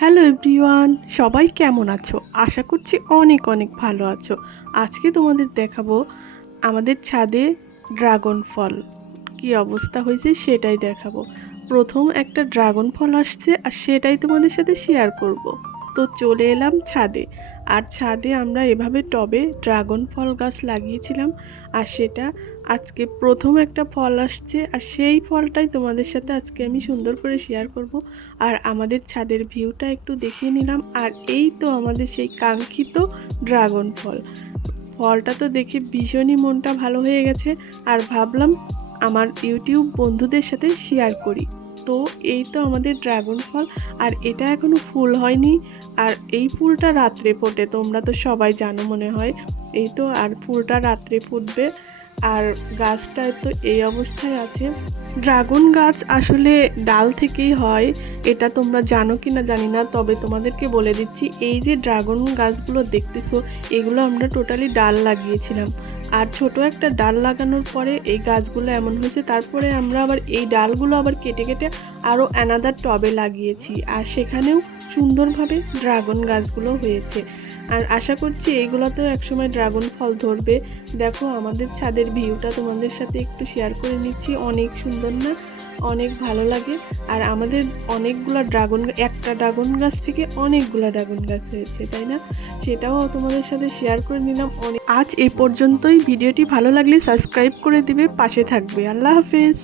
Hello everyone, সবাই কেমন আছো? আশা করছি অনেক অনেক ভালো আছো। আজকে তোমাদের দেখাবো আমাদের ছাদে ড্রাগন ফল কি অবস্থা হয়েছে সেটাই দেখাবো। প্রথম একটা ড্রাগন ফল আসছে আর সেটাই তোমাদের সাথে শেয়ার করব। তো চলে এলাম ছাদে। আর ছাদে আমরা এভাবে টবে ড্রাগন ফল গাছ লাগিয়েছিলাম, আর সেটা আজকে প্রথম একটা ফল আসছে আর সেই ফলটাই তোমাদের সাথে আজকে আমি সুন্দর করে শেয়ার করব। আর আমাদের ছাদের ভিউটা একটু দেখিয়ে নিলাম। আর এই তো আমাদের সেই কাঙ্ক্ষিত ড্রাগন ফল। ফলটা তো দেখে ভীষণই মনটা ভালো হয়ে গেছে, আর ভাবলাম আমার ইউটিউব বন্ধুদের সাথে শেয়ার করি। তো এই তো আমাদের ড্রাগন ফল, আর এটা এখনো ফুল হয়নি। আর এই ফুলটা রাত্রে ফোটে, তোমরা তো সবাই জানো মনে হয়। এই তো, আর ফুলটা রাত্রে ফুটবে। আর গাছটা তো এই অবস্থায় আছে। ড্রাগন গাছ আসলে ডাল থেকেই হয়, এটা তোমরা জানো কি না জানি না, তবে তোমাদেরকে বলে দিচ্ছি। এই যে ড্রাগন গাছগুলো দেখতেছো, এগুলো আমরা টোটালি ডাল লাগিয়েছিলাম। আর ছোট একটা ডাল লাগানোর পরে এই গাছগুলো এমন হয়েছে। তারপরে আমরা আবার এই ডালগুলো আবার কেটে কেটে আরও অ্যানাদার টবে লাগিয়েছি, আর সেখানেও সুন্দরভাবে ড্রাগন গাছগুলো হয়েছে। আর আশা করছি এইগুলোতেও একসময় ড্রাগন ফল ধরবে। দেখো আমাদের ছাদের ভিউটা তোমাদের সাথে একটু শেয়ার করে নিচ্ছি। অনেক সুন্দর না? অনেক ভালো লাগে। আর আমাদের অনেকগুলো একটা ড্রাগন গাছ থেকে অনেকগুলো ড্রাগন গাছ হয়েছে, তাই না? সেটাও তোমাদের সাথে শেয়ার করে নিলাম। আজ এ পর্যন্তই। ভিডিওটি ভালো লাগলে সাবস্ক্রাইব করে দিবে, পাশে থাকবে। আল্লাহ হাফেজ।